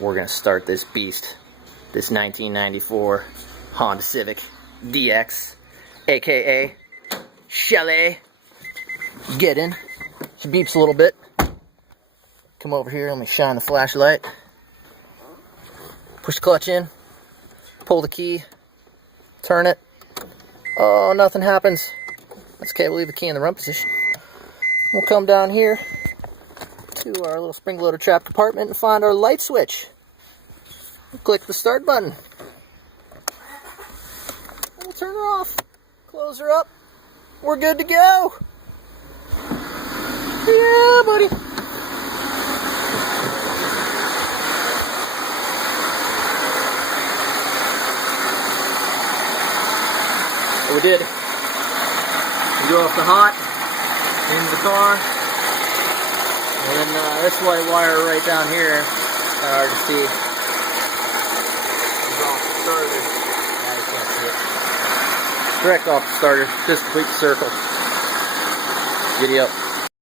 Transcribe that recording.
we're gonna start this beast, this 1994 Honda Civic DX, aka Chalet. Get in. She beeps a little bit. Come over here, let me shine the flashlight. Push the clutch in, pull the key, turn it. Oh, nothing happens. That's okay, we'll leave the key in the run position. We'll come down here to our little spring-loaded trap compartment and find our light switch. We'll click the start button. We'll turn her off. Close her up. We're good to go. Yeah, buddy. So we did. We go off the hot into the car, and then this white wire right down here, hard to see. Is off the starter. Yeah, you can't see it. Direct off the starter, just complete the circle. Giddy up.